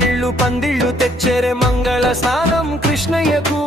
నీళ్లు పందిళ్ళు తెచ్చేరే మంగళ స్నానం కృష్ణయ్యకు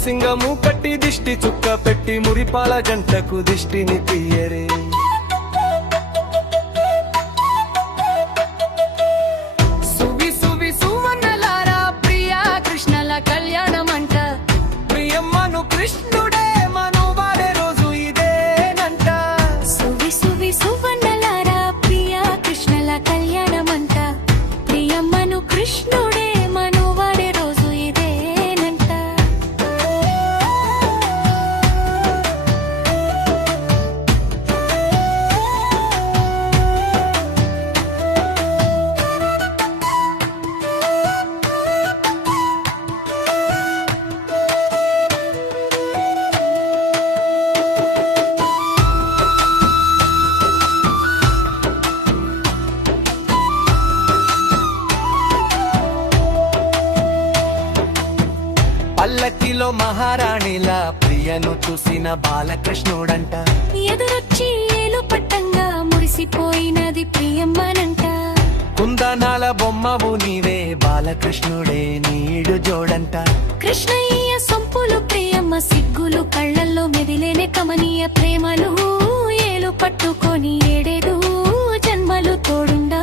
సింగము కట్టి దిష్టి చుక్క పెట్టి మురిపాల జంటకు దిష్టిని తీయరే సువి సువి సువన్నలారా ప్రియా కృష్ణల కళ్యాణమంట ప్రియమ్మను కృష్ణుడే మనువాడే రోజు ఇదేనంట సువి సువి సువన్నలారా ప్రియా కృష్ణల కళ్యాణమంట ప్రియమ్మను కృష్ణుడే మనువాడే రోజు ఇదేనంట పల్లకిలో మహారాణిలా ప్రియను చూసిన బాలకృష్ణుడంట ఎదురొచ్చి ఏలు పట్టంగా మురిసిపోయినది ప్రియమ్మనంట కుందనాల బొమ్మవు నీవే బాలకృష్ణుడే నీడు జోడంట కృష్ణయ్య సొంపులు ప్రియమ్మ సిగ్గులు కళ్ళల్లో మెదిలేనే కమనీయ ప్రేమలు ఏలు పట్టుకొని ఏడేడు జన్మలు తోడుండా